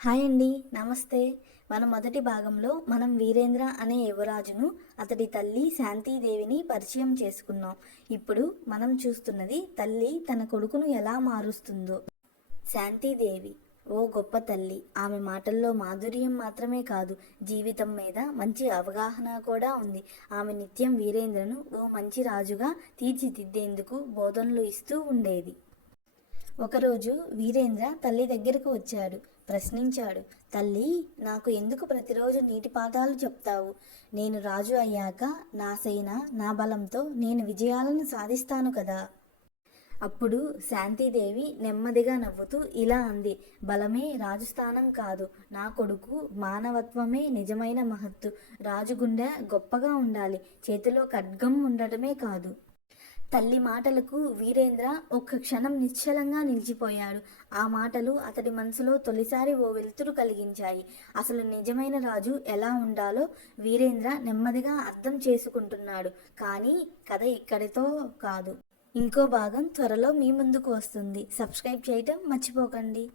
Hi అండి నమస్తే. మన మొదటి భాగంలో మనం వీరేంద్ర అనే యువరాజును అతడి తల్లి శాంతిదేవిని పరిచయం చేసుకున్నాం. ఇప్పుడు మనం చూస్తున్నది తల్లి తన కొడుకును ఎలా మారుస్తుందో. శాంతిదేవి ఓ గొప్ప తల్లి. ఆమె మాటల్లో మాధుర్యం మాత్రమే కాదు జీవితం మీద మంచి అవగాహన కూడా ఉంది. ఆమె నిత్యం వీరేంద్రను ఓ మంచి రాజుగా తీర్చిదిద్దేందుకు బోధనలు ఇస్తూ ఉండేది. ఒకరోజు వీరేంద్ర తల్లి దగ్గరకు వచ్చాడు. ప్రశ్నించాడు తల్లి నాకు ఎందుకు ప్రతిరోజు నీటి పాఠాలు చెప్తావు? నేను రాజు అయ్యాక నా సేన నా బలంతో నేను విజయాలను సాధిస్తాను కదా అప్పుడు శాంతిదేవి నెమ్మదిగా నవ్వుతూ ఇలా అంది బలమే రాజుస్థానం కాదు. నా కొడుకు మానవత్వమే నిజమైన మహత్తు. రాజు గుండె గొప్పగా ఉండాలి. చేతిలో ఖడ్గం ఉండటమే కాదు. తల్లి మాటలకు వీరేంద్ర ఒక్క క్షణం నిశ్చలంగా నిలిచిపోయాడు. ఆ మాటలు అతడి మనసులో తొలిసారి ఓ వెలుతురు కలిగించాయి. అసలు నిజమైన రాజు ఎలా ఉండాలో వీరేంద్ర నెమ్మదిగా అర్థం చేసుకుంటున్నాడు. కానీ కథ ఇక్కడితో కాదు. ఇంకో భాగం త్వరలో మీ ముందుకు వస్తుంది. సబ్స్క్రైబ్ చేయటం మర్చిపోకండి.